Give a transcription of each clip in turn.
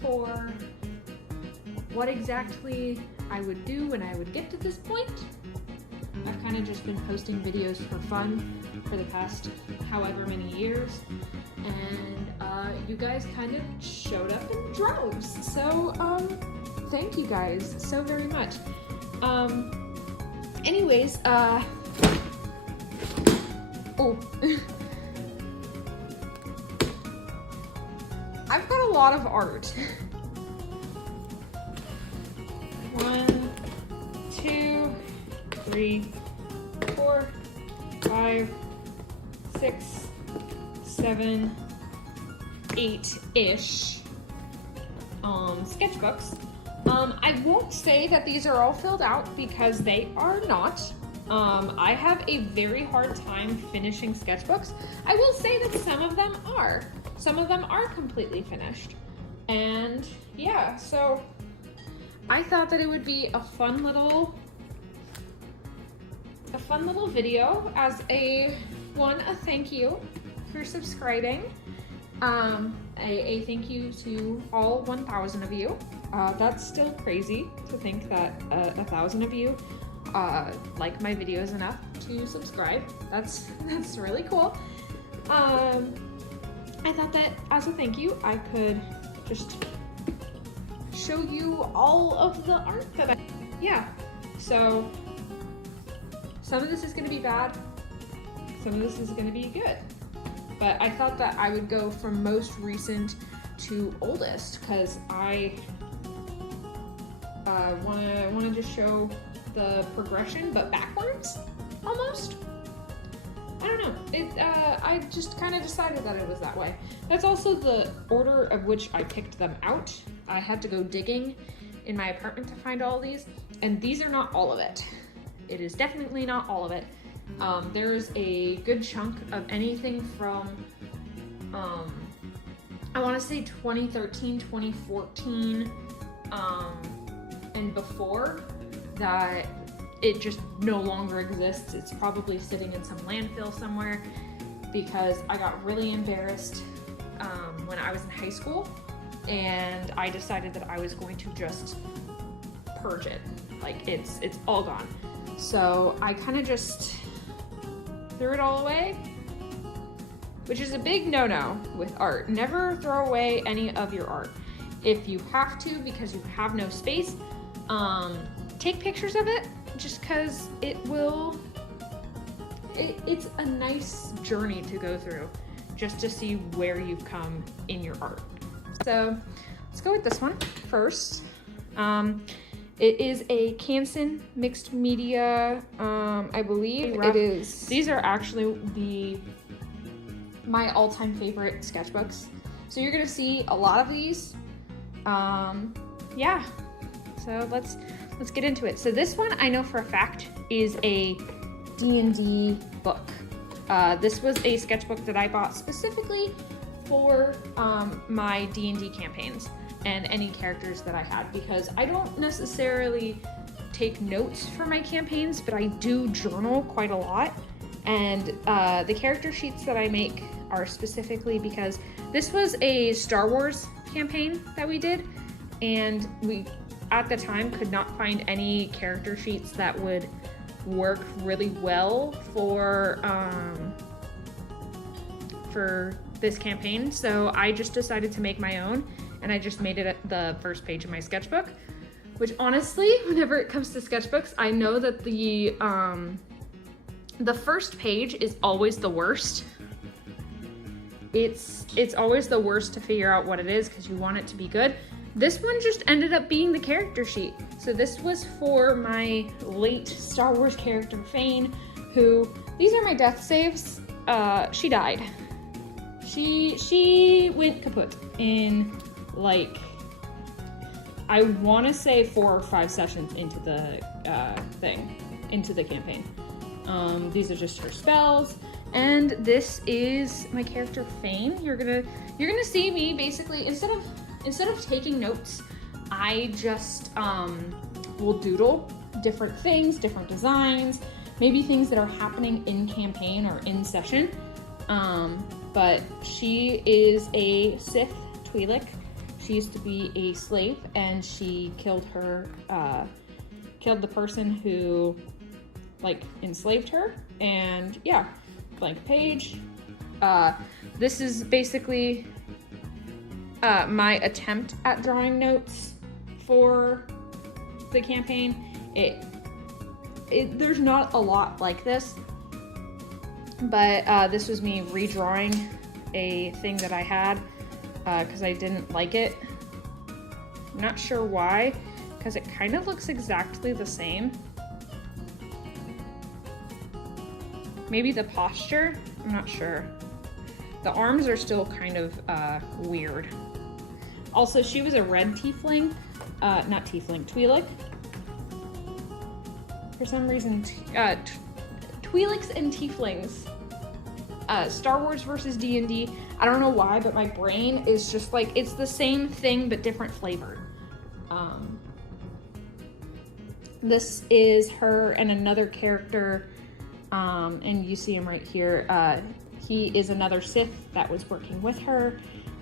for what exactly I would do when I would get to this point. I've kind of just been posting videos for fun for the past however many years, and you guys kind of showed up in droves. So thank you guys so very much. Anyways, oh. I've got a lot of art. 1, 2, 3, 4, 5, 6, 7, 8-ish sketchbooks. I won't say that these are all filled out because they are not. I have a very hard time finishing sketchbooks. I will say that some of them are. Some of them are completely finished. And yeah, so I thought that it would be a fun little video as a thank you for subscribing. A thank you to all 1,000 of you. That's still crazy to think that 1,000 of you like my videos enough to subscribe. That's really cool. I thought that as a thank you, I could just show you all of the art that so some of this is going to be bad, some of this is going to be good, but I thought that I would go from most recent to oldest because I want to just show the progression, but backwards almost. I don't know. I just kind of decided that it was that way. That's also the order of which I picked them out. I had to go digging in my apartment to find all these, and these are not all of it. It is definitely not all of it. There's a good chunk of anything from, I want to say 2013, 2014, and before that it just no longer exists. It's probably sitting in some landfill somewhere because I got really embarrassed when I was in high school, and I decided that I was going to just purge it. Like it's all gone. So I kind of just threw it all away, which is a big no-no with art. Never throw away any of your art. If you have to because you have no space, take pictures of it just because it's a nice journey to go through just to see where you've come in your art. So let's go with this one first. It is a Canson mixed media, I believe it is. These are actually my all-time favorite sketchbooks. So you're gonna see a lot of these. Yeah, so let's get into it. So this one I know for a fact is a DnD book. This was a sketchbook that I bought specifically for my DnD campaigns and any characters that I had, because I don't necessarily take notes for my campaigns, but I do journal quite a lot. And the character sheets that I make are specifically because this was a Star Wars campaign that we did, and we at the time could not find any character sheets that would work really well for this campaign. So I just decided to make my own, and I just made it at the first page of my sketchbook, which honestly, whenever it comes to sketchbooks, I know that the first page is always the worst. It's always the worst to figure out what it is because you want it to be good. This one just ended up being the character sheet. So this was for my late Star Wars character, Fane, who, these are my death saves. She died. She went kaput in, like, I want to say 4 or 5 sessions into the into the campaign. These are just her spells, and this is my character Fane. You're gonna see me basically instead of taking notes, I just will doodle different things, different designs, maybe things that are happening in campaign or in session. But she is a Sith Twi'lek. She used to be a slave, and she killed the person who like enslaved her. And yeah, blank page. This is basically my attempt at drawing notes for the campaign. There's not a lot like this, but this was me redrawing a thing that I had because I didn't like it. I'm not sure why, because it kind of looks exactly the same. Maybe the posture, I'm not sure. The arms are still kind of weird. Also, she was a red tiefling, not tiefling, Twi'lek. For some reason, Twi'leks and tieflings. Star Wars versus DnD. I don't know why, but my brain is just like, it's the same thing but different flavor. This is her and another character, and you see him right here. He is another Sith that was working with her,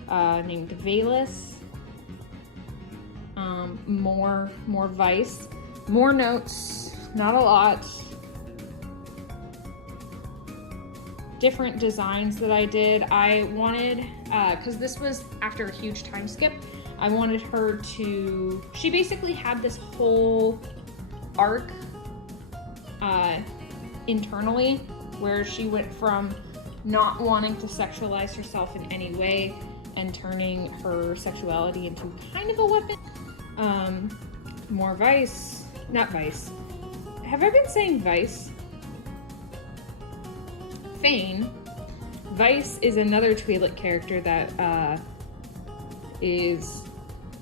named Valus. More Vice, more notes, not a lot. Different designs that I did. I wanted, because this was after a huge time skip, I wanted her to, she basically had this whole arc internally where she went from not wanting to sexualize herself in any way and turning her sexuality into kind of a weapon. More Vice, not Vice. Have I been saying Vice? Fane. Vice is another Twi'lek character that is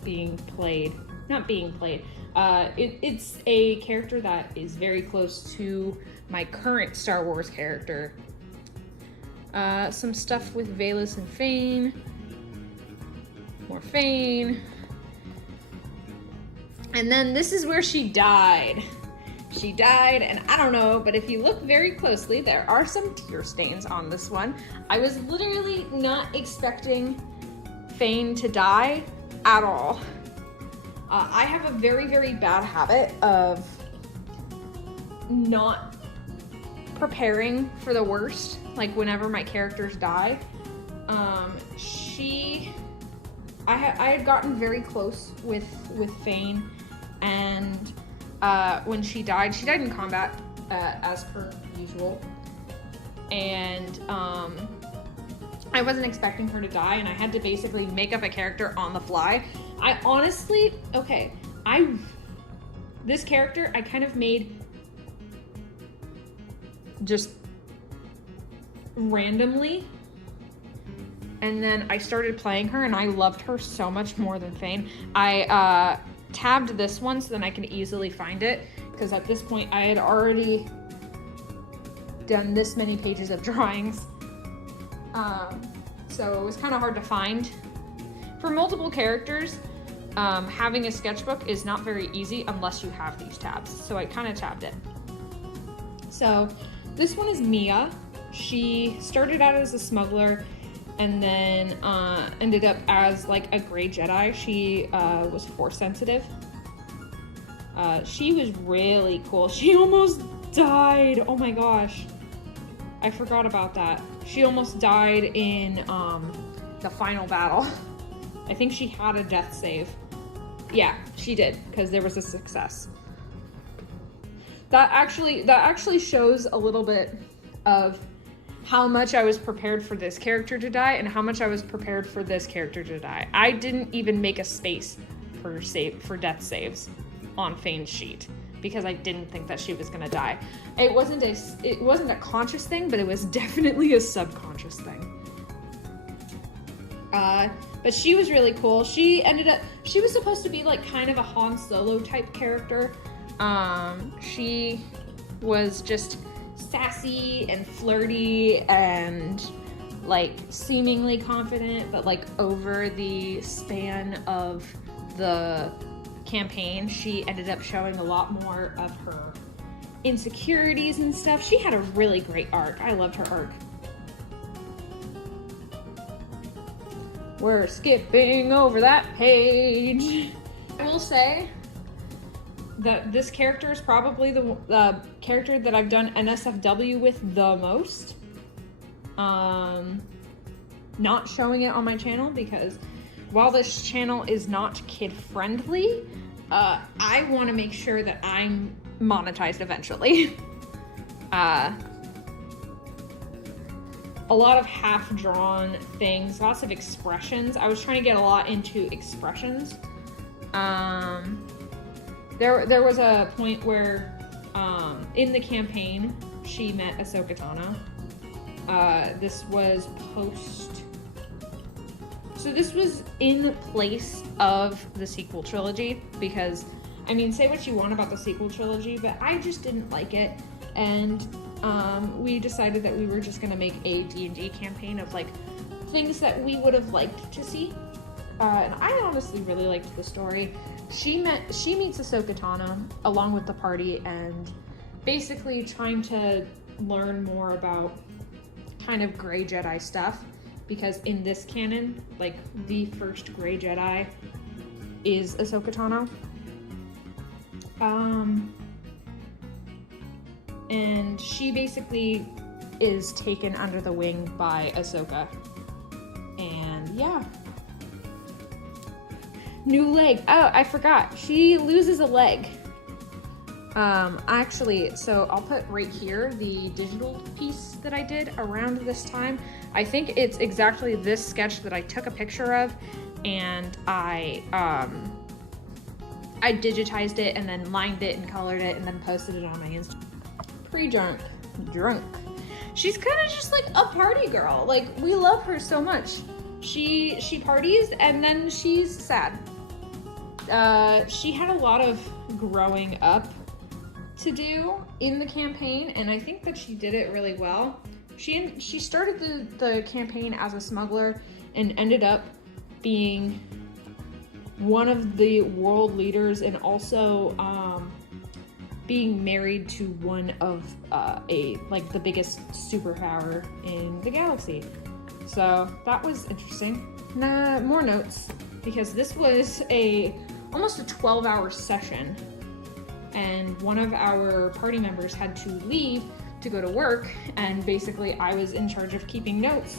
being played. Not being played. It's a character that is very close to my current Star Wars character. Some stuff with Valus and Fane. More Fane. And then this is where she died. She died, and I don't know, but if you look very closely, there are some tear stains on this one. I was literally not expecting Fane to die at all. I have a very, very bad habit of not preparing for the worst, like whenever my characters die. I had gotten very close with Fane, and when she died in combat, as per usual. And I wasn't expecting her to die, and I had to basically make up a character on the fly. I honestly, this character I kind of made just randomly. And then I started playing her, and I loved her so much more than Fane. I tabbed this one so then I can easily find it, because at this point I had already done this many pages of drawings. So it was kind of hard to find. For multiple characters, having a sketchbook is not very easy unless you have these tabs. So I kind of tabbed it. So this one is Mia. She started out as a smuggler and then ended up as like a gray Jedi. She was Force sensitive. She was really cool. She almost died. Oh my gosh. I forgot about that. She almost died in the final battle. I think she had a death save. Yeah, she did, because there was a success. That actually shows a little bit of how much I was prepared for this character to die and how much I was prepared for this character to die. I didn't even make a space for death saves on Fane's sheet because I didn't think that she was gonna die. It wasn't a conscious thing, but it was definitely a subconscious thing. But she was really cool. She was supposed to be like kind of a Han Solo type character. She was just sassy and flirty and like seemingly confident, but like over the span of the campaign, she ended up showing a lot more of her insecurities and stuff. She had a really great arc. I loved her arc. we're skipping over that page. I will say that this character is probably the character that I've done NSFW with the most. Not showing it on my channel because while this channel is not kid friendly, I want to make sure that I'm monetized eventually. A lot of half-drawn things, lots of expressions. I was trying to get a lot into expressions. There was a point where in the campaign she met Ahsoka Tano. This was so this was in place of the sequel trilogy because, I mean, say what you want about the sequel trilogy, but I just didn't like it. And we decided that we were just gonna make a D&D campaign of like things that we would have liked to see. And I honestly really liked the story. She meets Ahsoka Tano along with the party and basically trying to learn more about kind of Grey Jedi stuff, because in this canon, like, the first Grey Jedi is Ahsoka Tano. And she basically is taken under the wing by Ahsoka. And yeah. New leg. Oh, I forgot. She loses a leg. Actually, so I'll put right here the digital piece that I did around this time. I think it's exactly this sketch that I took a picture of, and I digitized it and then lined it and colored it and then posted it on my Instagram. Pre-drunk. Drunk. She's kind of just like a party girl. Like, we love her so much. She parties and then she's sad. She had a lot of growing up to do in the campaign, and I think that she did it really well. She started the campaign as a smuggler and ended up being one of the world leaders, and also being married to one of the biggest superpower in the galaxy. So that was interesting. More notes, because this was almost a 12-hour session, and one of our party members had to leave to go to work, and basically I was in charge of keeping notes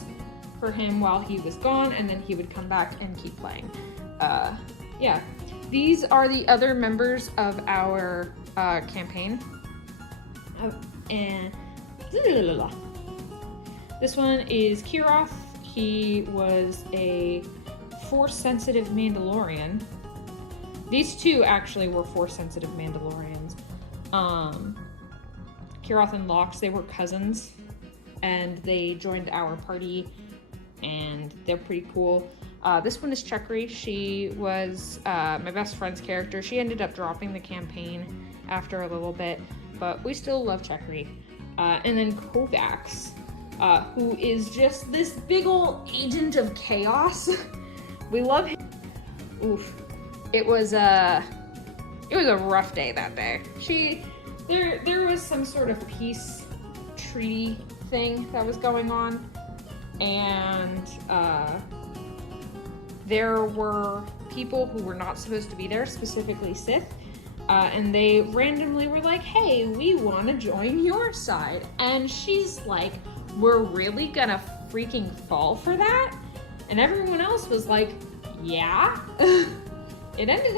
for him while he was gone, and then he would come back and keep playing. Yeah, these are the other members of our campaign. And this one is Kiroth. He was a Force-sensitive Mandalorian. These two actually were Force-sensitive Mandalorians. Kiroth and Lox, they were cousins, and they joined our party, and they're pretty cool. This one is Chakri. She was my best friend's character. She ended up dropping the campaign after a little bit, but we still love Chakri. And then Kovacs, who is just this big old agent of chaos. We love him. Oof. It was a rough day that day. There was some sort of peace treaty thing that was going on, and there were people who were not supposed to be there, specifically Sith, and they randomly were like, hey, we want to join your side. And she's like, we're really gonna freaking fall for that? And everyone else was like, yeah. It ended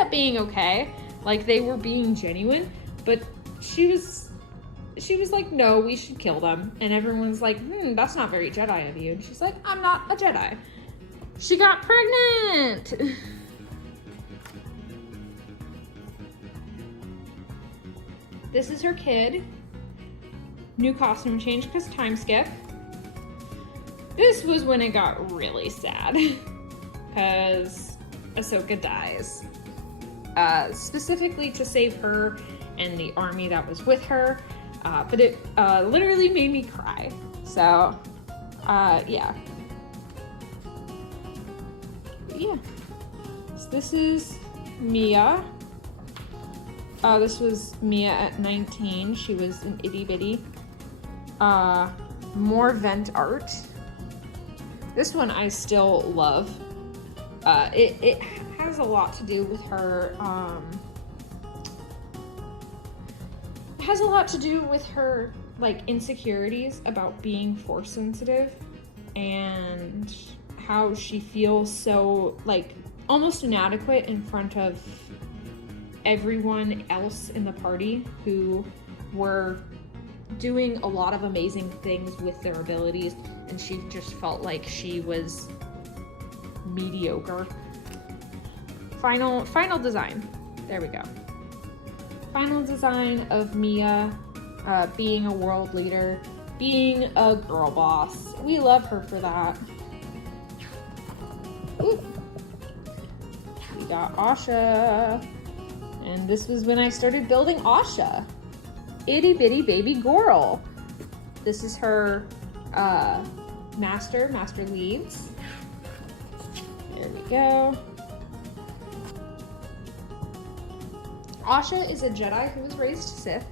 up being okay. Like, they were being genuine, but she was like, no, we should kill them. And everyone's like, that's not very Jedi of you. And she's like, I'm not a Jedi. She got pregnant. This is her kid. New costume change because time skip. This was when it got really sad, because Ahsoka dies. Specifically to save her and the army that was with her, but it literally made me cry. So, yeah. Yeah. So this is Mia. This was Mia at 19. She was an itty bitty. More vent art. This one I still love. It has a lot to do with her, it has a lot to do with her, like, insecurities about being force sensitive and how she feels so, like, almost inadequate in front of everyone else in the party who were doing a lot of amazing things with their abilities, and she just felt like she was mediocre. Final design. There we go. Final design of Mia being a world leader, being a girl boss. We love her for that. Ooh. We got Asha. And this was when I started building Asha. Itty bitty baby girl. This is her master leads. There we go. Asha is a Jedi who was raised Sith.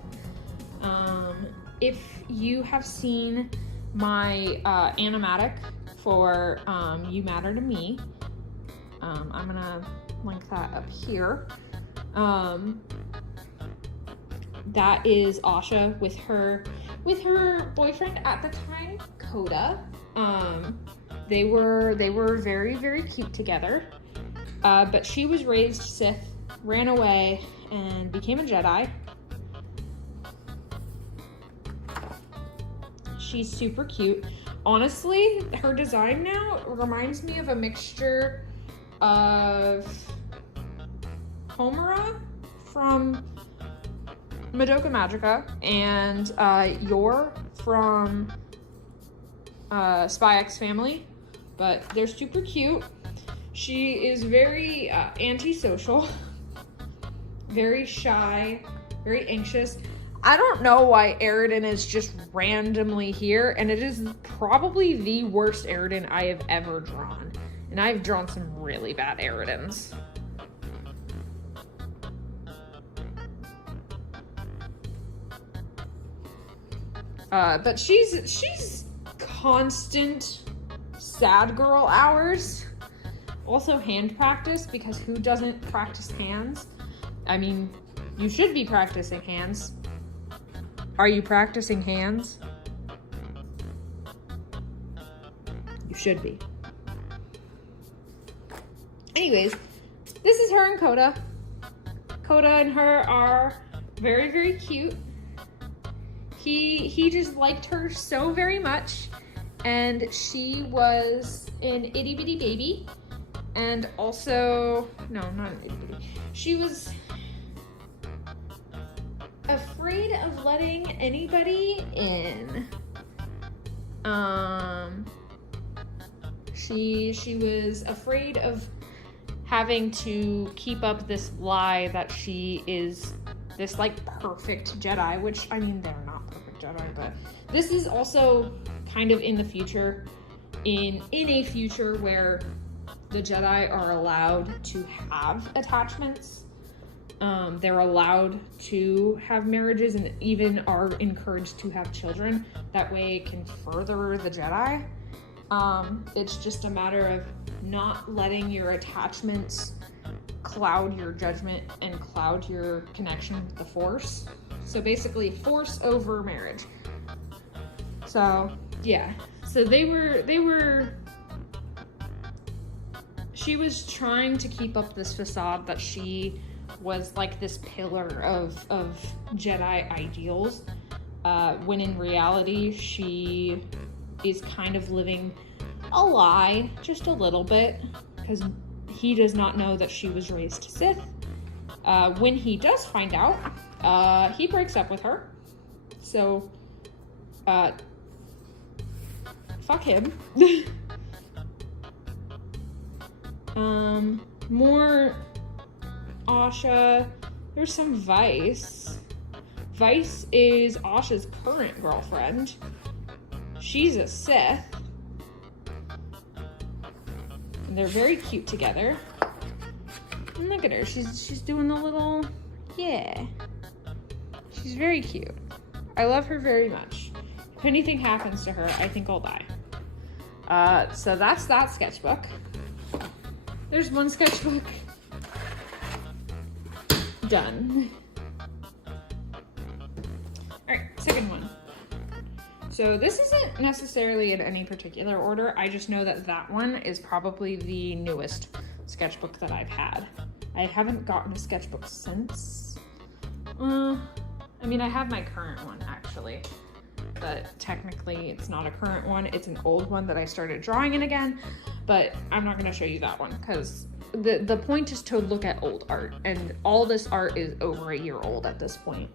If you have seen my animatic for You Matter to Me, I'm gonna link that up here. That is Asha with her boyfriend at the time, Coda. They were very, very cute together. But she was raised Sith, ran away, and became a Jedi. She's super cute. Honestly, her design now reminds me of a mixture of Homura from Madoka Magica and Yor from Spy X Family, but they're super cute. She is very antisocial, very shy, very anxious. I don't know why Eridan is just randomly here, and it is probably the worst Eridan I have ever drawn. And I've drawn some really bad Eridans. But she's constant sad girl hours. Also hand practice, because who doesn't practice hands? I mean, you should be practicing hands. Are you practicing hands? You should be. Anyways, this is her and Coda. Coda and her are very, very cute. He just liked her so very much, and she was an itty bitty baby, and also, no, not an itty bitty. She was afraid of letting anybody in. She was afraid of having to keep up this lie that she is this, like, perfect Jedi, which, I mean, they're not perfect Jedi, but this is also kind of in the future, in a future where the Jedi are allowed to have attachments. They're allowed to have marriages and even are encouraged to have children. That way it can further the Jedi. It's just a matter of not letting your attachments cloud your judgment and cloud your connection with the Force. So basically, Force over marriage. So, yeah. So she was trying to keep up this facade that she was like this pillar of Jedi ideals, when in reality she is kind of living a lie, just a little bit, because he does not know that she was raised Sith. When he does find out, he breaks up with her. So, fuck him. More Asha. There's some Vice. Vice is Asha's current girlfriend. She's a Sith. And they're very cute together. And look at her. She's doing the little, yeah. She's very cute. I love her very much. If anything happens to her, I think I'll die. So that's that sketchbook. There's one sketchbook. Done. Alright, second one. So this isn't necessarily in any particular order. I just know that that one is probably the newest sketchbook that I've had. I haven't gotten a sketchbook since. I mean, I have my current one actually, but technically it's not a current one. It's an old one that I started drawing in again, but I'm not gonna show you that one because the point is to look at old art, and all this art is over a year old at this point.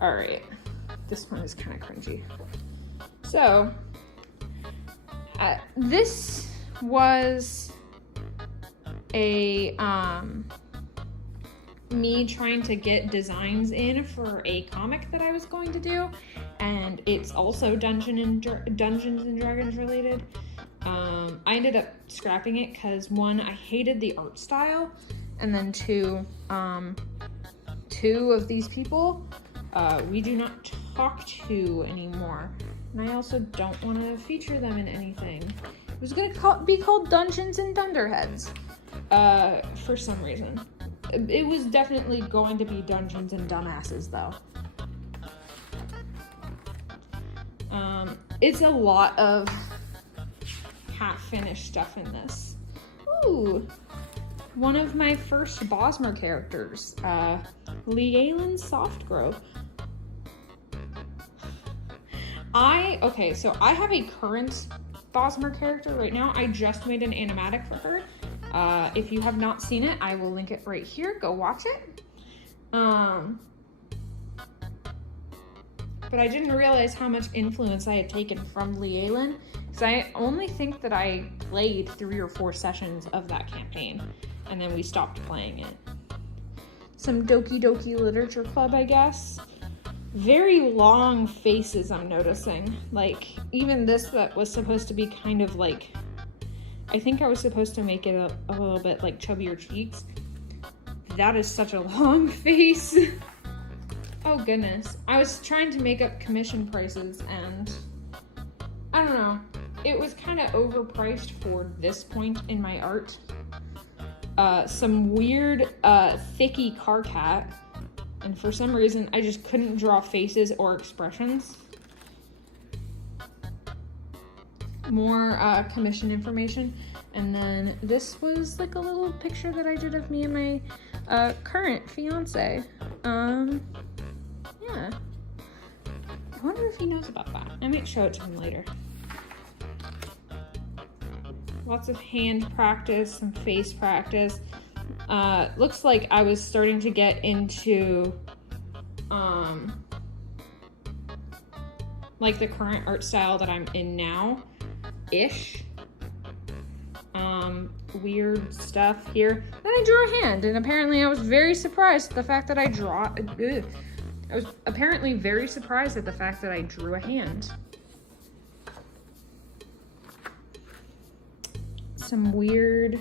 All right, this one is kind of cringy. So this was a me trying to get designs in for a comic that I was going to do, and it's also Dungeons and Dragons related. I ended up scrapping it because one, I hated the art style, and then two of these people we do not talk to anymore, and I also don't want to feature them in anything. It was gonna be called Dungeons and Dunderheads for some reason. It was definitely going to be Dungeons and Dumbasses though. It's a lot of half-finished stuff in this. Ooh, one of my first Bosmer characters, Lealyn Softgrove. Okay, so I have a current Bosmer character right now. I just made an animatic for her. If you have not seen it, I will link it right here. Go watch it. But I didn't realize how much influence I had taken from Lealyn, because I only think that I played 3 or 4 sessions of that campaign, and then we stopped playing it. Some Doki Doki Literature Club, I guess. Very long faces, I'm noticing. Like, even this that was supposed to be kind of like, I think I was supposed to make it a little bit like chubbier cheeks. That is such a long face. Oh goodness. I was trying to make up commission prices, and I don't know. It was kind of overpriced for this point in my art. Some weird thicky car cat, and for some reason I just couldn't draw faces or expressions. More commission information, and then this was like a little picture that I did of me and my current fiance. Yeah, I wonder if he knows about that. I might show it to him later. Lots of hand practice and face practice. Looks like I was starting to get into like the current art style that I'm in now. Ish. Weird stuff here. Then I drew a hand, and apparently I was very surprised at the fact that I was apparently very surprised at the fact that I drew a hand. Some weird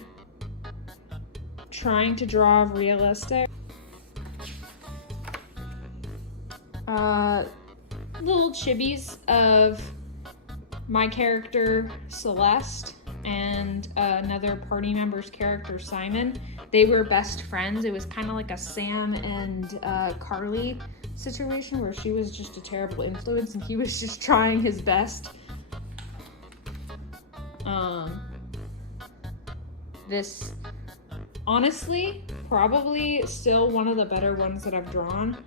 trying to draw realistic. Little chibis of my character Celeste and another party member's character Simon. They were best friends. It was kind of like a Sam and Carly situation where she was just a terrible influence and he was just trying his best. This, honestly, probably still one of the better ones that I've drawn.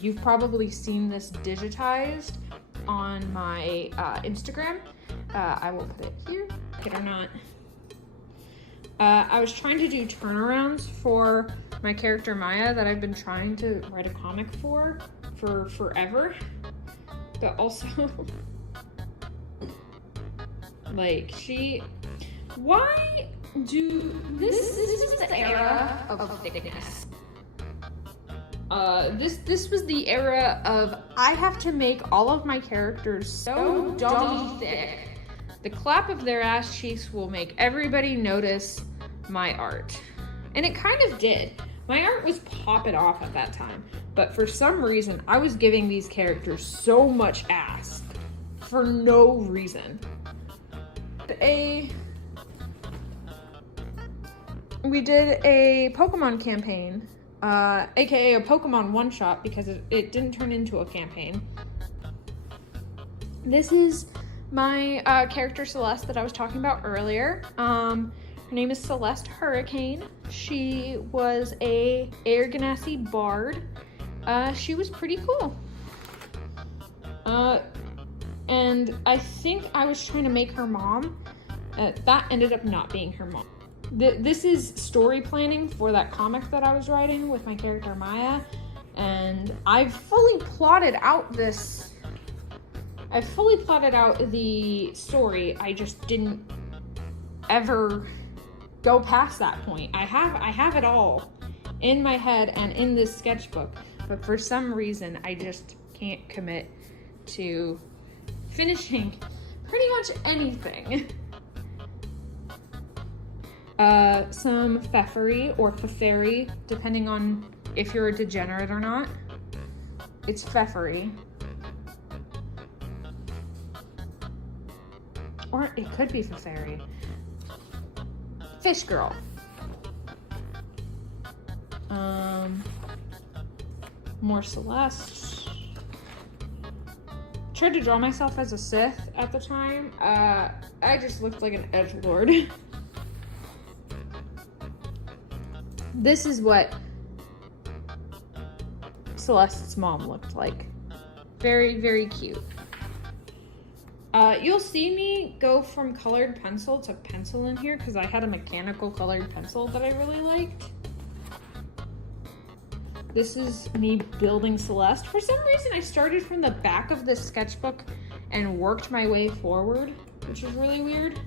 You've probably seen this digitized on my Instagram. I will put it here, like it or not. I was trying to do turnarounds for my character Maya that I've been trying to write a comic for forever, but also like why do this is the era of thickness. This was the era of I have to make all of my characters so dummy thick. The clap of their ass cheeks will make everybody notice my art. And it kind of did. My art was popping off at that time. But for some reason, I was giving these characters so much ass for no reason. We did a Pokemon campaign, aka a Pokemon one-shot, because it didn't turn into a campaign. This is my character Celeste that I was talking about earlier. Her name is Celeste Hurricane. She was a Air Ganassi bard. She was pretty cool. And I think I was trying to make her mom. That ended up not being her mom. This is story planning for that comic that I was writing with my character Maya, and I've fully plotted out the story. I just didn't ever go past that point. I have it all in my head and in this sketchbook, but for some reason I just can't commit to finishing pretty much anything. Some pfeffery or pfeffery, depending on if you're a degenerate or not. It's pfeffery. Or it could be pfeffery. Fish girl. More Celeste. Tried to draw myself as a Sith at the time. I just looked like an edgelord. This is what Celeste's mom looked like. Very, very cute. You'll see me go from colored pencil to pencil in here because I had a mechanical colored pencil that I really liked. This is me building Celeste. For some reason, I started from the back of this sketchbook and worked my way forward, which is really weird.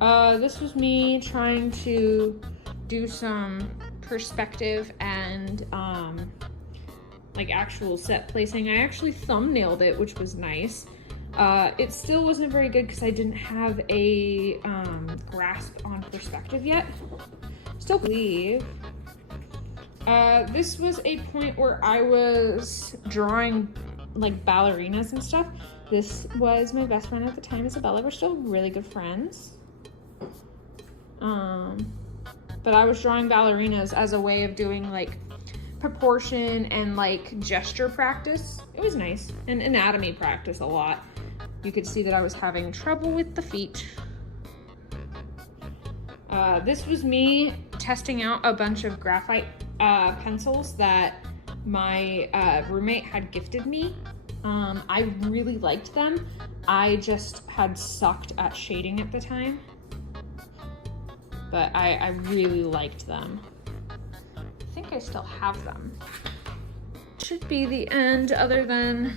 This was me trying to do some perspective and like actual set placing. I actually thumbnailed it, which was nice. It still wasn't very good because I didn't have a grasp on perspective yet. Still believe. This was a point where I was drawing like ballerinas and stuff. This was my best friend at the time, Isabella. We're still really good friends. But I was drawing ballerinas as a way of doing like proportion and like gesture practice. It was nice. And anatomy practice a lot. You could see that I was having trouble with the feet. This was me testing out a bunch of graphite pencils that my roommate had gifted me. I really liked them. I just had sucked at shading at the time. But I really liked them. I think I still have them. Should be the end, other than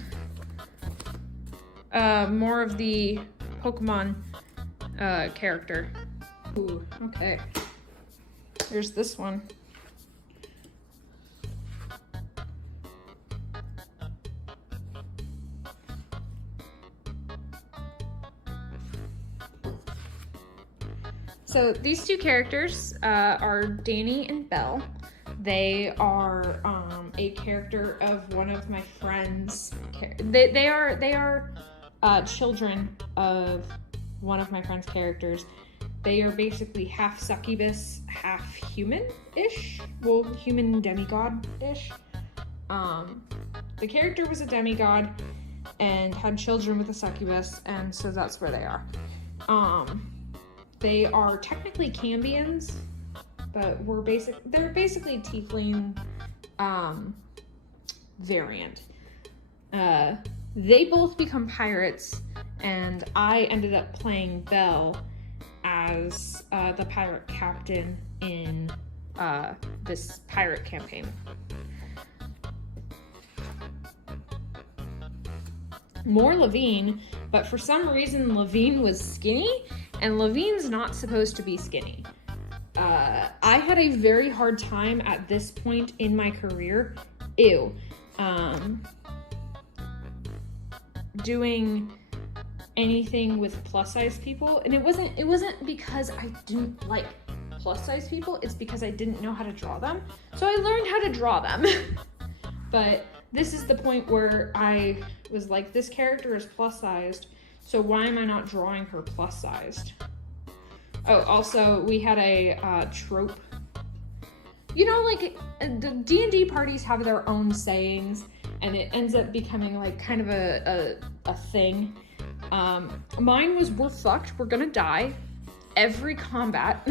more of the Pokemon character. Ooh, okay. There's this one. So these two characters are Danny and Belle. They are a character of one of my friends. They are children of one of my friend's characters. They are basically half succubus, half human-ish. Well, human demigod-ish. The character was a demigod and had children with a succubus, and so that's where they are. They are technically Cambions, but they're basically tiefling variant. They both become pirates, and I ended up playing Belle as the pirate captain in this pirate campaign. More Levine, but for some reason Levine was skinny, and Levine's not supposed to be skinny. I had a very hard time at this point in my career, doing anything with plus size people, and it wasn't because I didn't like plus size people, it's because I didn't know how to draw them. So I learned how to draw them. But this is the point where I was like, this character is plus sized, so why am I not drawing her plus sized? Oh, also, we had a trope. You know, like, the D&D parties have their own sayings, and it ends up becoming, like, kind of a thing. Mine was, we're fucked, we're gonna die. Every combat.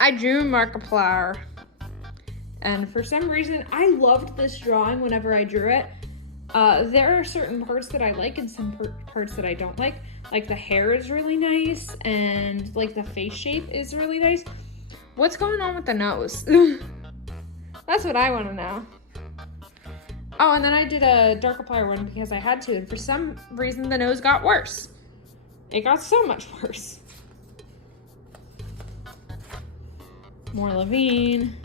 I drew Markiplier. And for some reason, I loved this drawing whenever I drew it. There are certain parts that I like and some parts that I don't like. Like, the hair is really nice, and, like, the face shape is really nice. What's going on with the nose? That's what I want to know. Oh, and then I did a Darkiplier one because I had to, and for some reason the nose got worse. It got so much worse. More Levine.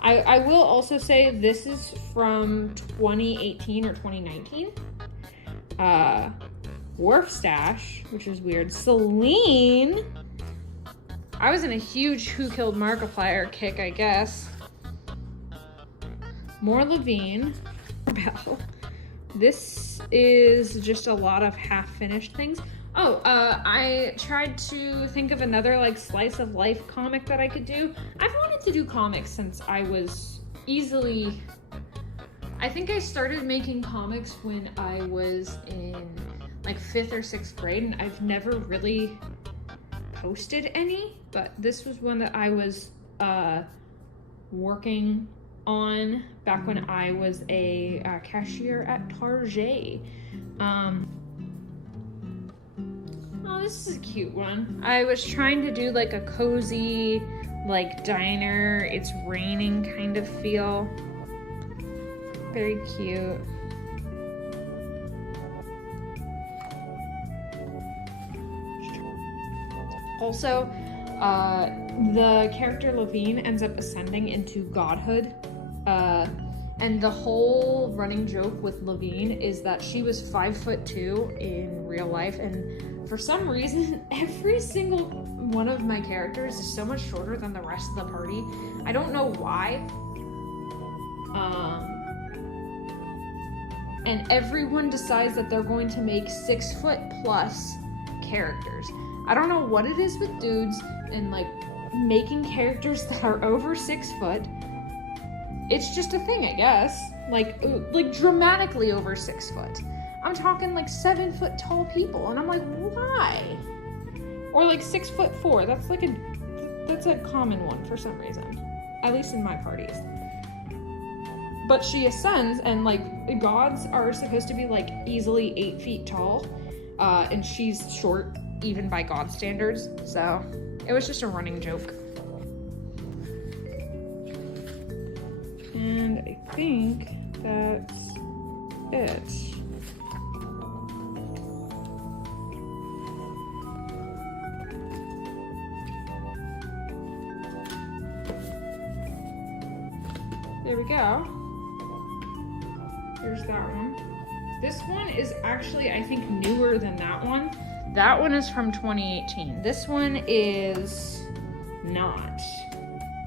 I will also say this is from 2018 or 2019. Wharf Stash, which is weird. Celine. I was in a huge Who Killed Markiplier kick, I guess. More Levine. Bell. This is just a lot of half-finished things. Oh, I tried to think of another, like, slice of life comic that I could do. I've wanted to do comics since I was easily... I think I started making comics when I was in, like, 5th or 6th grade, and I've never really posted any, but this was one that I was working on back when I was a cashier at Target. Oh, this is a cute one. I was trying to do like a cozy, like, diner, it's raining kind of feel. Very cute. Also, the character Levine ends up ascending into godhood. And the whole running joke with Levine is that she was 5'2" in real life, and for some reason, every single one of my characters is so much shorter than the rest of the party. I don't know why. And everyone decides that they're going to make 6 foot plus characters. I don't know what it is with dudes and, like, making characters that are over 6 foot. It's just a thing, I guess. Like dramatically over 6 foot. I'm talking like 7 foot tall people, and I'm like, why? Or like 6'4". That's a common one for some reason, at least in my parties. But she ascends, and like gods are supposed to be like easily 8 feet tall, and she's short even by god standards. So it was just a running joke. And I think that's it. There we go. There's that one. This one is actually, I think, newer than that one. That one is from 2018. This one is not.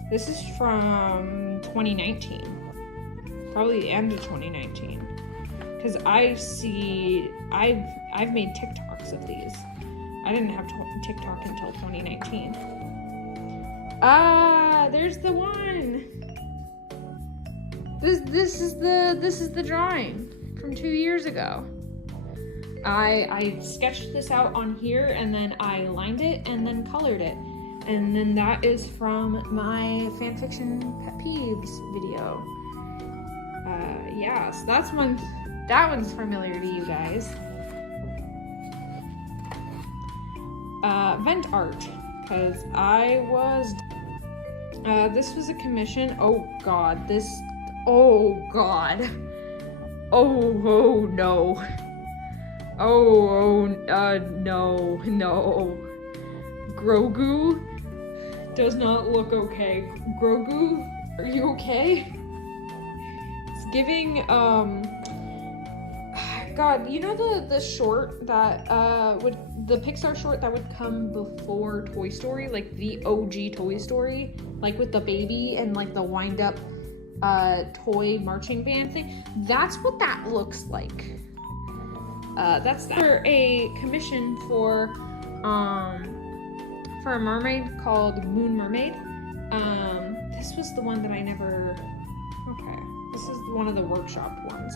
This is from 2019. Probably the end of 2019. Because I've made TikToks of these. I didn't have TikTok until 2019. Ah, there's the one. This is the drawing from 2 years ago. I sketched this out on here, and then I lined it and then colored it. And then that is from my fanfiction pet peeves video. Yeah, so that one's familiar to you guys. Vent art, because I was, this was a commission. Oh god, oh no. No. Grogu does not look okay. Grogu, are you okay? It's giving, God, you know the short that, the Pixar short that would come before Toy Story, like the OG Toy Story, like with the baby and like the wind up, toy marching band thing. That's what that looks like. That's for a commission for a mermaid called Moon Mermaid. This was the one that I never, okay, this is one of the workshop ones.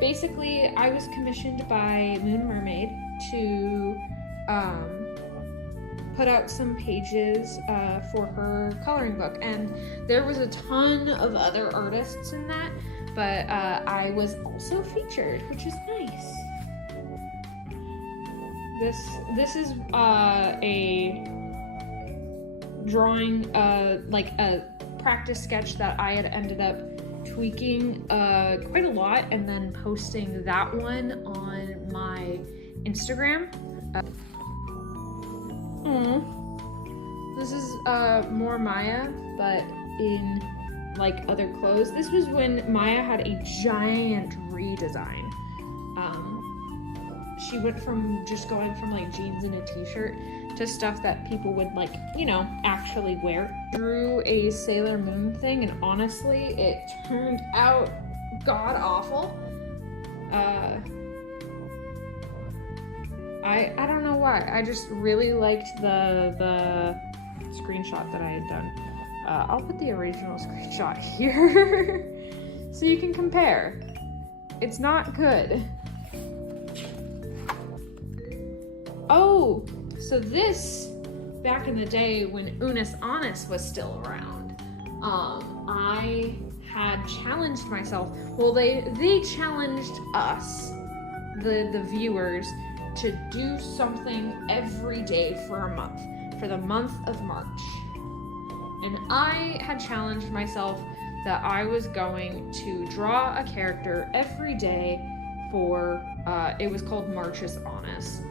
Basically, I was commissioned by Moon Mermaid to put out some pages for her coloring book, and there was a ton of other artists in that, but I was also featured, which is nice. This is a drawing, like a practice sketch that I had ended up tweaking quite a lot, and then posting that one on my Instagram. This is more Maya, but in like other clothes. This was when Maya had a giant redesign. She went from just going from like jeans and a t-shirt to stuff that people would like, you know, actually wear. Drew a Sailor Moon thing, and honestly, it turned out god awful. I don't know why. I just really liked the screenshot that I had done. I'll put the original screenshot here so you can compare. It's not good. Oh, so this, back in the day when Unis Honest was still around, I had challenged myself. Well, they challenged us, the viewers, to do something every day for a month, for the month of March. And I had challenged myself that I was going to draw a character every day for, it was called March's Honest.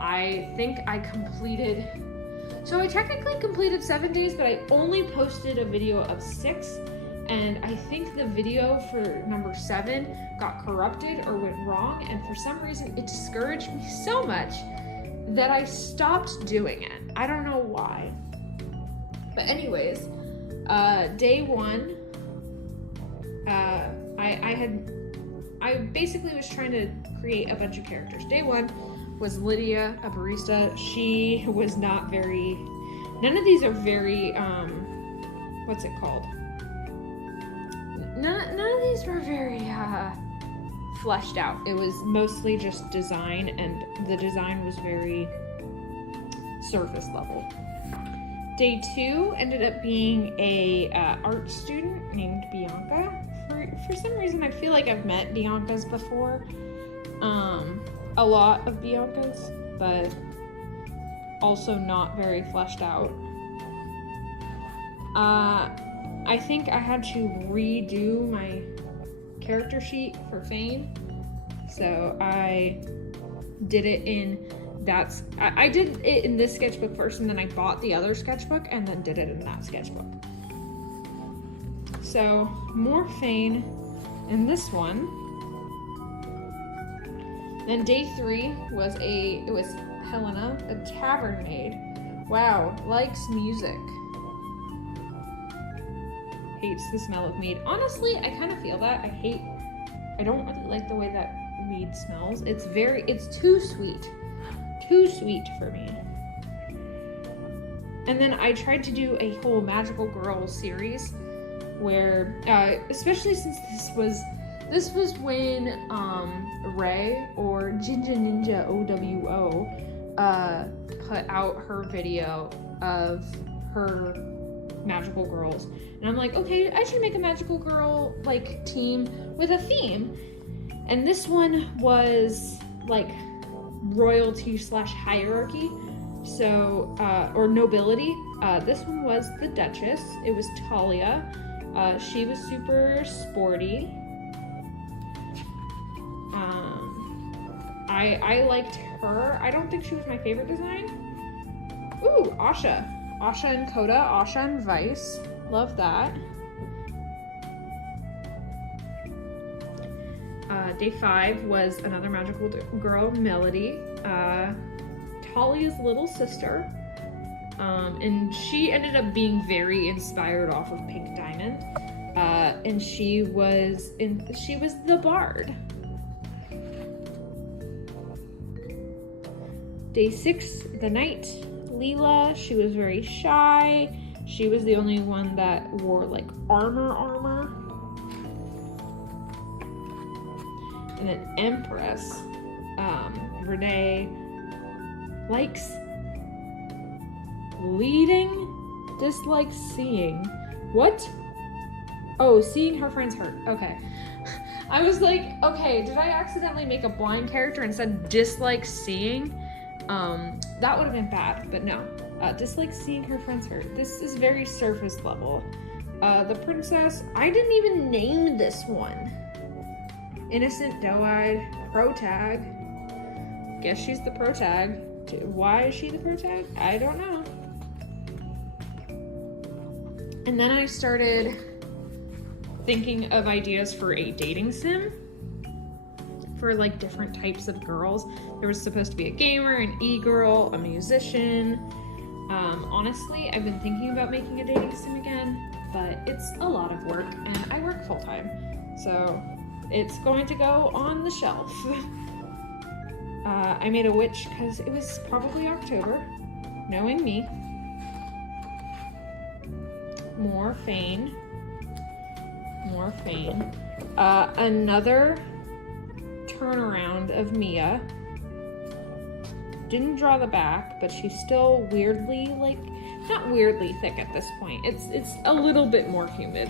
I think I completed, so I technically completed 7 days, but I only posted a video of 6. And I think the video for number 7 got corrupted or went wrong, and for some reason it discouraged me so much that I stopped doing it. I don't know why. But anyways, day 1, I basically was trying to create a bunch of characters. Day 1 was Lydia, a barista. She was not very, none of these are very, what's it called? None of these were very fleshed out. It was mostly just design, and the design was very surface level. Day 2 ended up being a art student named Bianca. For some reason, I feel like I've met Biancas before. A lot of Biancas, but also not very fleshed out. I think I had to redo my character sheet for Fame, so I did it in I did it in this sketchbook first, and then I bought the other sketchbook and then did it in that sketchbook. So more Fame in this one. Then day 3 was it was Helena, a tavern maid. Wow, likes music. Hates the smell of mead. Honestly, I kind of feel that. I don't really like the way that mead smells. It's too sweet. Too sweet for me. And then I tried to do a whole Magical Girl series where, especially since this was when Ray, or Jinja Ninja OWO, put out her video of her magical girls, and I'm like, okay, I should make a magical girl like team with a theme. And this one was like royalty / hierarchy, so or nobility. This one was the Duchess. It was Talia. She was super sporty. I liked her. I don't think she was my favorite design. Ooh, Asha and Coda, Asha and Vice. Love that. Day 5 was another magical girl, Melody. Talia's little sister. And she ended up being very inspired off of Pink Diamond. And she was the Bard. Day 6, the Knight, Leela. She was very shy. She was the only one that wore like armor. And then Empress, Renee likes leading, dislikes seeing. What? Oh, seeing her friends hurt. Okay. I was like, okay, did I accidentally make a blind character and said dislikes seeing? That would have been bad, but no. Dislikes seeing her friends hurt. This is very surface level. The princess, I didn't even name this one. Innocent, doe-eyed, protag. Guess she's the protag. Why is she the protag? I don't know. And then I started thinking of ideas for a dating sim for like different types of girls. There was supposed to be a gamer, an e-girl, a musician. Honestly, I've been thinking about making a dating sim again, but it's a lot of work and I work full-time. So it's going to go on the shelf. I made a witch because it was probably October, knowing me. More Fane. Another turnaround of Mia. Didn't draw the back, but she's still weirdly, like, not weirdly thick at this point. It's a little bit more humid.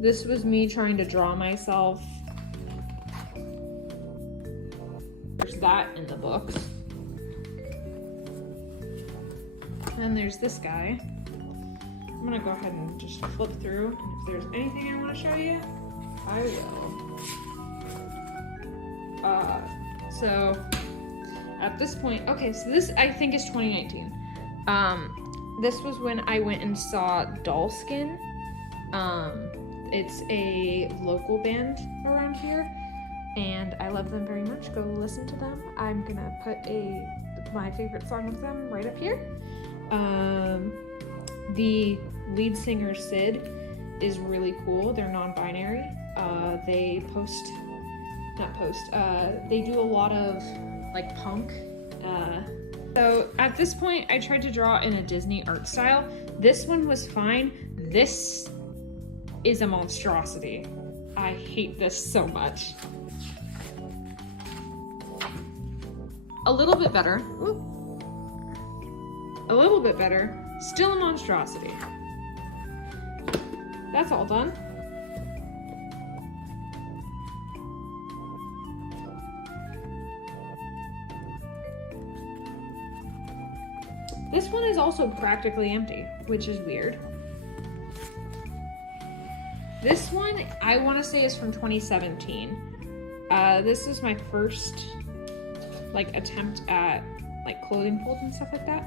This was me trying to draw myself. There's that in the books. And there's this guy. I'm gonna go ahead and just flip through. And if there's anything I want to show you, I will. So at this point, okay, so this I think is 2019. This was when I went and saw Dollskin. It's a local band around here, and I love them very much. Go listen to them. I'm gonna put my favorite song of them right up here. The lead singer Sid is really cool. They're non-binary. They they do a lot of like punk. So at this point I tried to draw in a Disney art style. This one was fine. This is a monstrosity. I hate this so much. A little bit better. Whoop. A little bit better. Still a monstrosity. That's all done. This one is also practically empty, which is weird. This one, I want to say, is from 2017. This is my first, like, attempt at, like, clothing folds and stuff like that.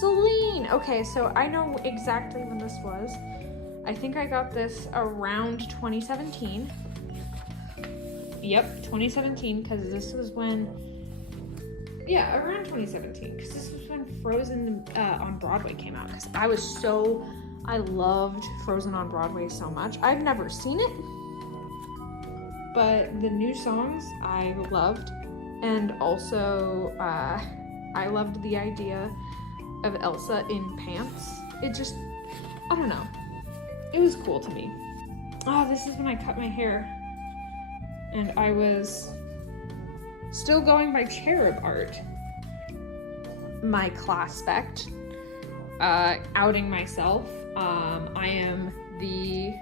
Celine! Okay, so I know exactly when this was. I think I got this around 2017. Yep, 2017, because this was when... Yeah, around 2017, because this was when Frozen on Broadway came out, because I loved Frozen on Broadway so much. I've never seen it, but the new songs I loved, and also I loved the idea of Elsa in pants. It just, I don't know. It was cool to me. Oh, this is when I cut my hair, and I was still going by cherub art. My class spect, outing myself. I am the,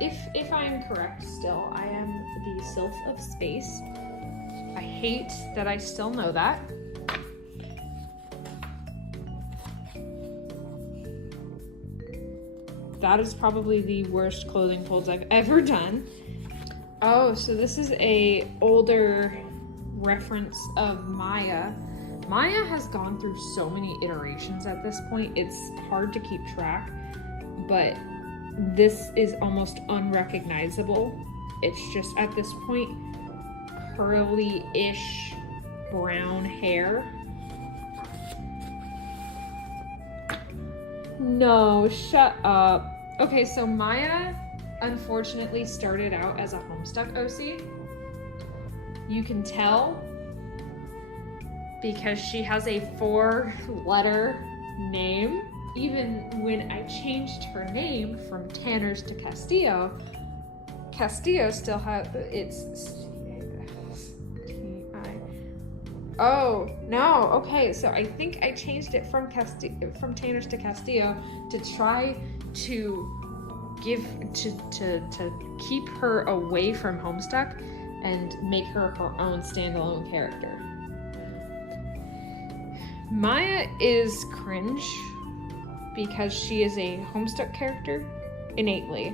if I am correct still, I am the sylph of space. I hate that I still know that. That is probably the worst clothing folds I've ever done. Oh, so this is a older reference of Maya. Maya has gone through so many iterations at this point, it's hard to keep track, but this is almost unrecognizable. It's just at this point curly-ish brown hair. No, shut up. Okay, so Maya unfortunately started out as a Homestuck OC. You can tell because she has a 4-letter name. Even when I changed her name from Tanners to Castillo, Castillo still has it's Oh, no. Okay, so I think I changed it from Tanners to Castillo to try to keep her away from Homestuck and make her her own standalone character. Maya is cringe because she is a Homestuck character innately,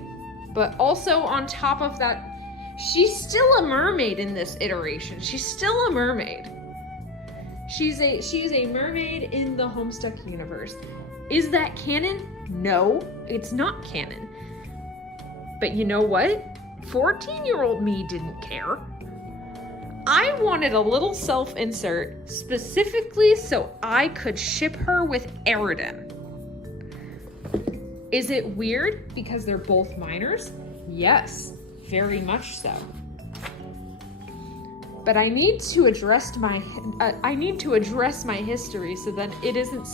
but also on top of that, she's still a mermaid in this iteration. She's still a mermaid. She is a mermaid in the Homestuck universe. Is that canon? No, it's not canon. But you know what? 14-year-old me didn't care. I wanted a little self-insert specifically so I could ship her with Aridin. Is it weird because they're both minors? Yes, very much so. But I need to address my history so that it isn't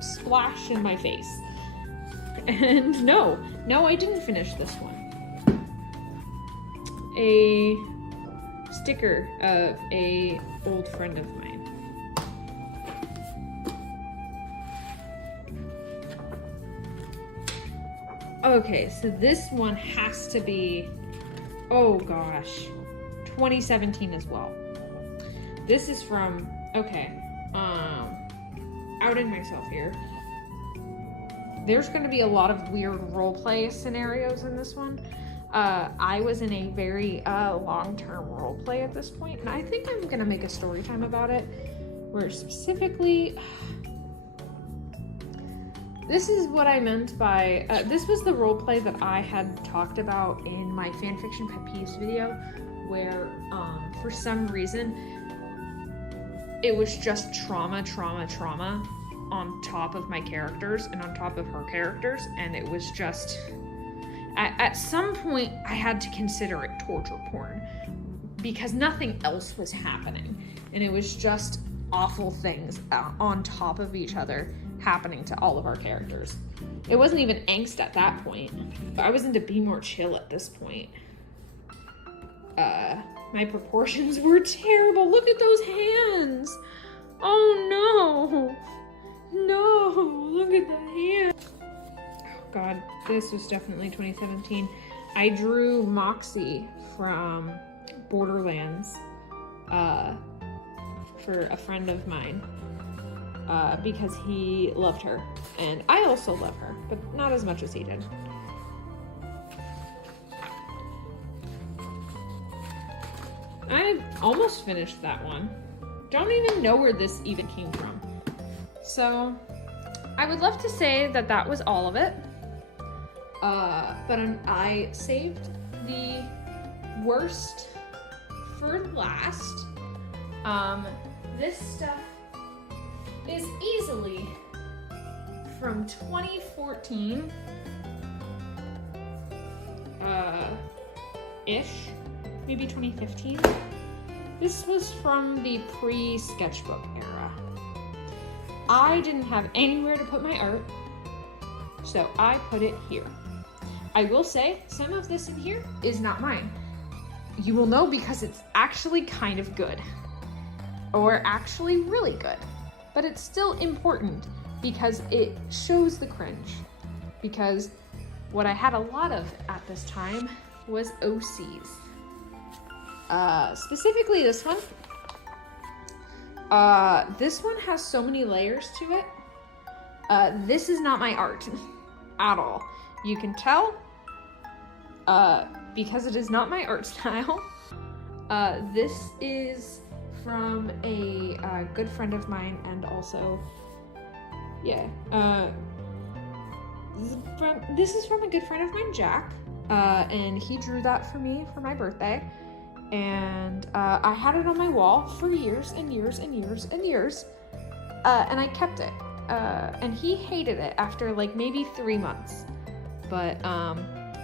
splashed in my face. And no, I didn't finish this one. A sticker of a old friend of mine. Okay, so this one has to be, oh gosh, 2017 as well. This is from, okay, outing myself here. There's going to be a lot of weird roleplay scenarios in this one. I was in a very long-term roleplay at this point, and I think I'm going to make a story time about it, where specifically, this is what I meant by, this was the roleplay that I had talked about in my fanfiction pet peeves video, where for some reason, it was just trauma on top of my characters and on top of her characters, and it was just, at some point I had to consider it torture porn because nothing else was happening, and it was just awful things on top of each other happening to all of our characters. It wasn't even angst at that point. I was into Be More Chill at this point. My proportions were terrible. Look at those hands. Oh no, look at the hand. Oh god, this was definitely 2017. I drew Moxie from Borderlands for a friend of mine because he loved her, and I also love her, but not as much as he did. I almost finished that one. Don't even know where this even came from. So, I would love to say that that was all of it. But I saved the worst for last. This stuff is easily from 2014. Ish. Maybe 2015. This was from the pre-sketchbook era. I didn't have anywhere to put my art, so I put it here. I will say some of this in here is not mine. You will know because it's actually kind of good, or actually really good, but it's still important because it shows the cringe. Because what I had a lot of at this time was OCs. Specifically this one. This one has so many layers to it. This is not my art at all. You can tell, because it is not my art style. This is from a good friend of mine, and also, yeah, this is from a good friend of mine, Jack, and he drew that for me for my birthday. And I had it on my wall for years and years and years and years, and I kept it. and he hated it after like maybe 3 months. But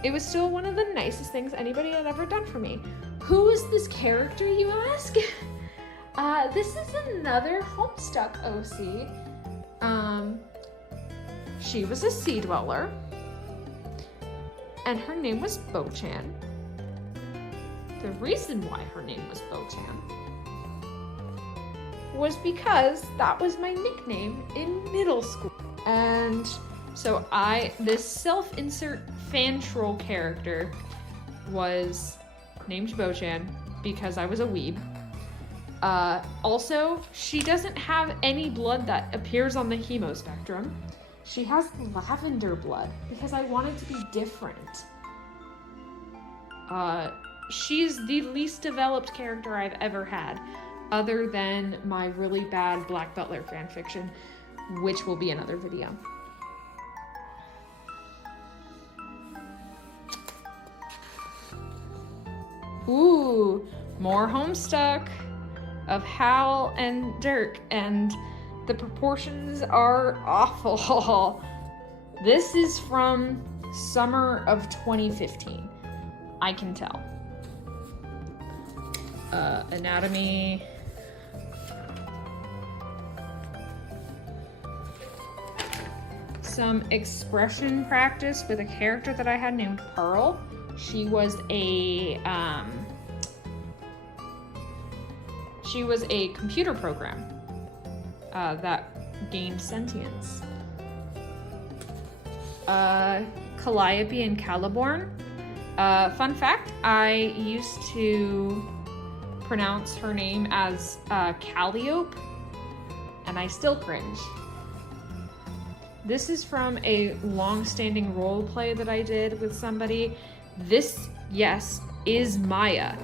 it was still one of the nicest things anybody had ever done for me. Who is this character, you ask? This is another Homestuck OC. She was a sea dweller, and her name was Bo-chan. The reason why her name was Bo-chan was because that was my nickname in middle school. And so this self-insert fan troll character was named Bo-chan because I was a weeb. Also, she doesn't have any blood that appears on the hemo spectrum. She has lavender blood because I wanted to be different. She's the least developed character I've ever had, other than my really bad Black Butler fanfiction, which will be another video. Ooh, more Homestuck of Hal and Dirk, and the proportions are awful. This is from summer of 2015. I can tell. Anatomy. Some expression practice with a character that I had named Pearl. She was a computer program that gained sentience. Calliope and Caliborn. Fun fact, I used to pronounce her name as Calliope, and I still cringe. This is from a long-standing role play that I did with somebody. This, yes, is Maya.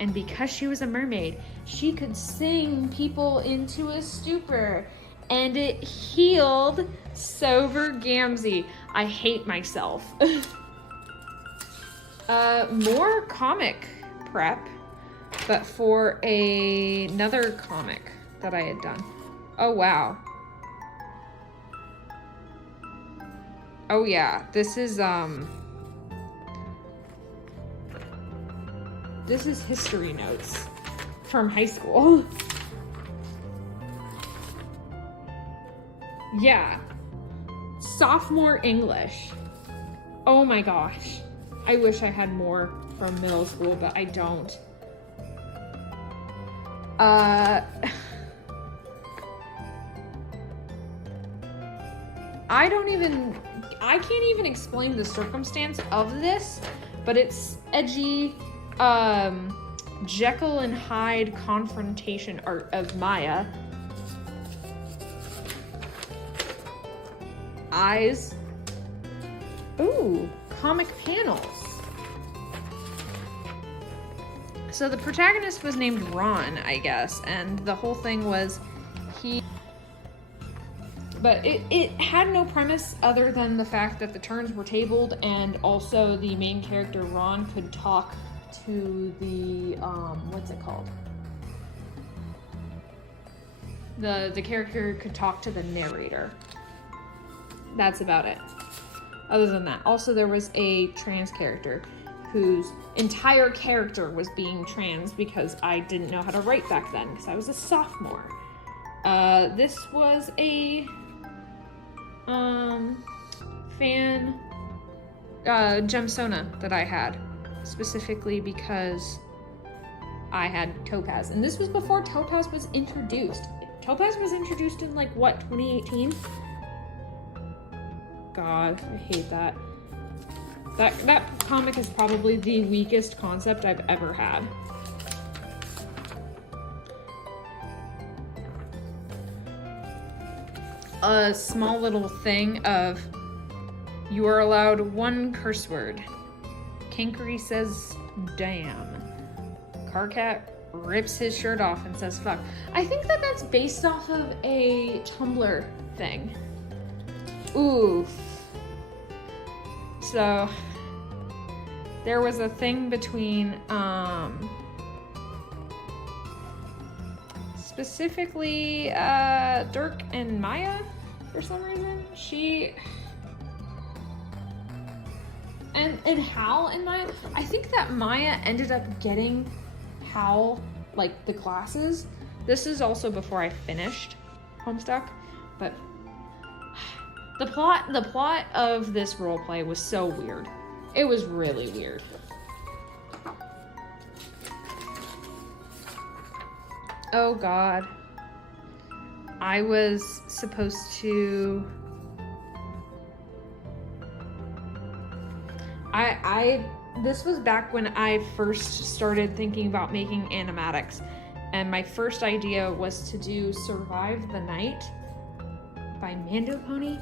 And because she was a mermaid, she could sing people into a stupor, and it healed Sober Gamzee. I hate myself. More comic prep, but for another comic that I had done. Oh, wow. Oh, yeah. This is history notes from high school. Yeah. Sophomore English. Oh my gosh. I wish I had more from middle school, but I don't. I can't even explain the circumstance of this, but it's edgy, Jekyll and Hyde confrontation art of Maya. Eyes. Ooh, comic panels. So the protagonist was named Ron, I guess, and the whole thing was but it had no premise other than the fact that the turns were tabled, and also the main character, Ron, could talk to the, what's it called? The character could talk to the narrator. That's about it. Other than that. Also, there was a trans character whose entire character was being trans because I didn't know how to write back then because I was a sophomore. This was a fan gemsona that I had, specifically because I had Topaz, and this was before Topaz was introduced. Topaz was introduced in like what, 2018? God, I hate that. That comic is probably the weakest concept I've ever had. A small little thing of you are allowed one curse word. Kinkery says damn. Carcat rips his shirt off and says fuck. I think that's based off of a Tumblr thing. Oof. So there was specifically Dirk and Maya for some reason. And Hal and Maya. I think that Maya ended up getting Hal like the glasses. This is also before I finished Homestuck, but the plot of this roleplay was so weird. It was really weird. Oh God. I was supposed to... This was back when I first started thinking about making animatics, and my first idea was to do Survive the Night by Mando Pony,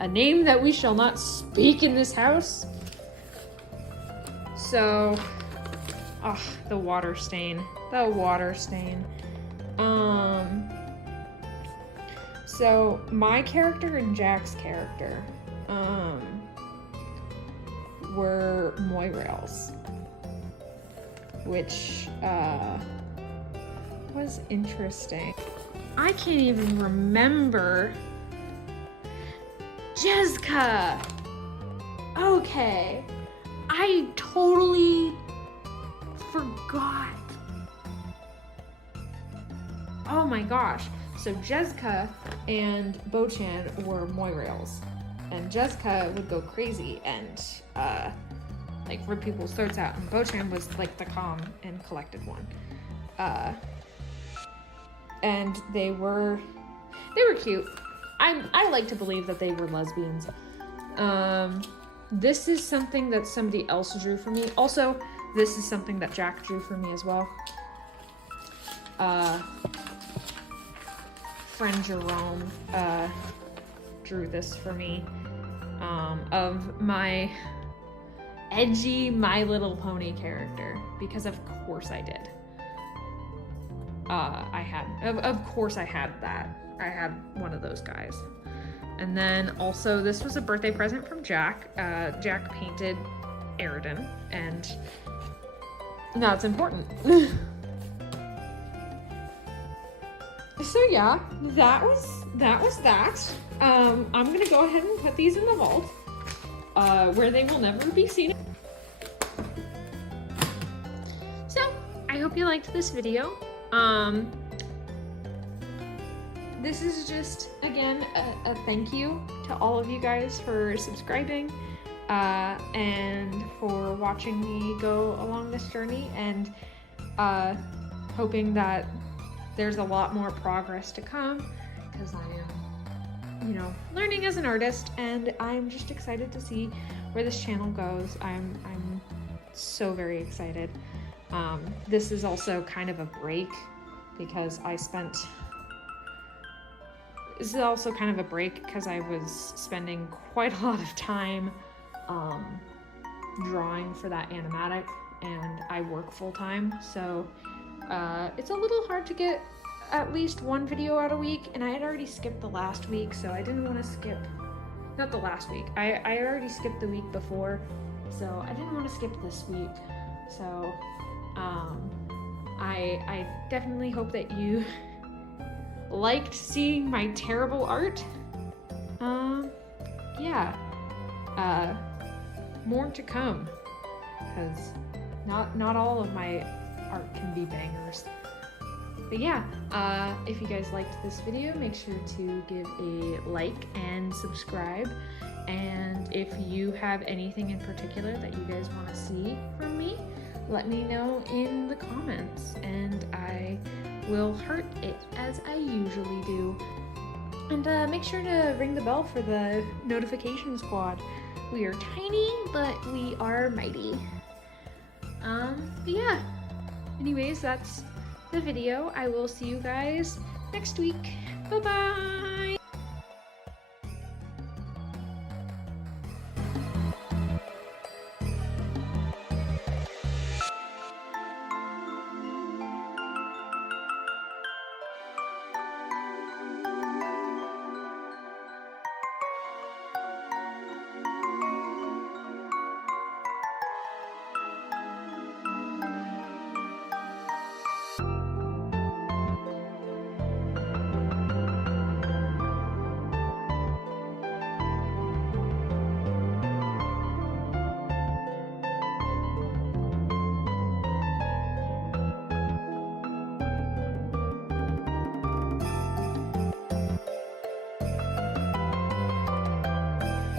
a name that we shall not speak in this house. So, the water stain. So my character and Jack's character, were Moirails, which, was interesting. I can't even remember. Jessica! Okay. I totally forgot. Oh my gosh. So Jessica and Bochan were Moirails. And Jessica would go crazy and like rip people's throats out. And Bochan was like the calm and collected one. And they were cute. I like to believe that they were lesbians. This is something that somebody else drew for me. Also, this is something that Jack drew for me as well. Friend Jerome drew this for me, of my edgy My Little Pony character, because of course I did. Of course I had that. I had one of those guys. And then also this was a birthday present from Jack. Jack painted Aridin, and that's important. So yeah, that was that. I'm gonna go ahead and put these in the vault, where they will never be seen. So I hope you liked this video. This is just, again, a thank you to all of you guys for subscribing, and for watching me go along this journey, and hoping that there's a lot more progress to come, because I am, learning as an artist, and I'm just excited to see where this channel goes. I'm so very excited. This is also kind of a break, because this is also kind of a break because I was spending quite a lot of time drawing for that animatic, and I work full-time, so it's a little hard to get at least one video out a week, and I had already skipped the last week, so I didn't want to skip, not the last week, I already skipped the week before, so I didn't want to skip this week. So I definitely hope that you liked seeing my terrible art. Yeah, more to come, because not all of my art can be bangers. But yeah, if you guys liked this video, make sure to give a like and subscribe. And if you have anything in particular that you guys want to see from me, let me know in the comments, and I will heart it as I usually do. And make sure to ring the bell for the notification squad. We are tiny, but we are mighty. But yeah. Anyways, that's the video. I will see you guys next week. Bye-bye!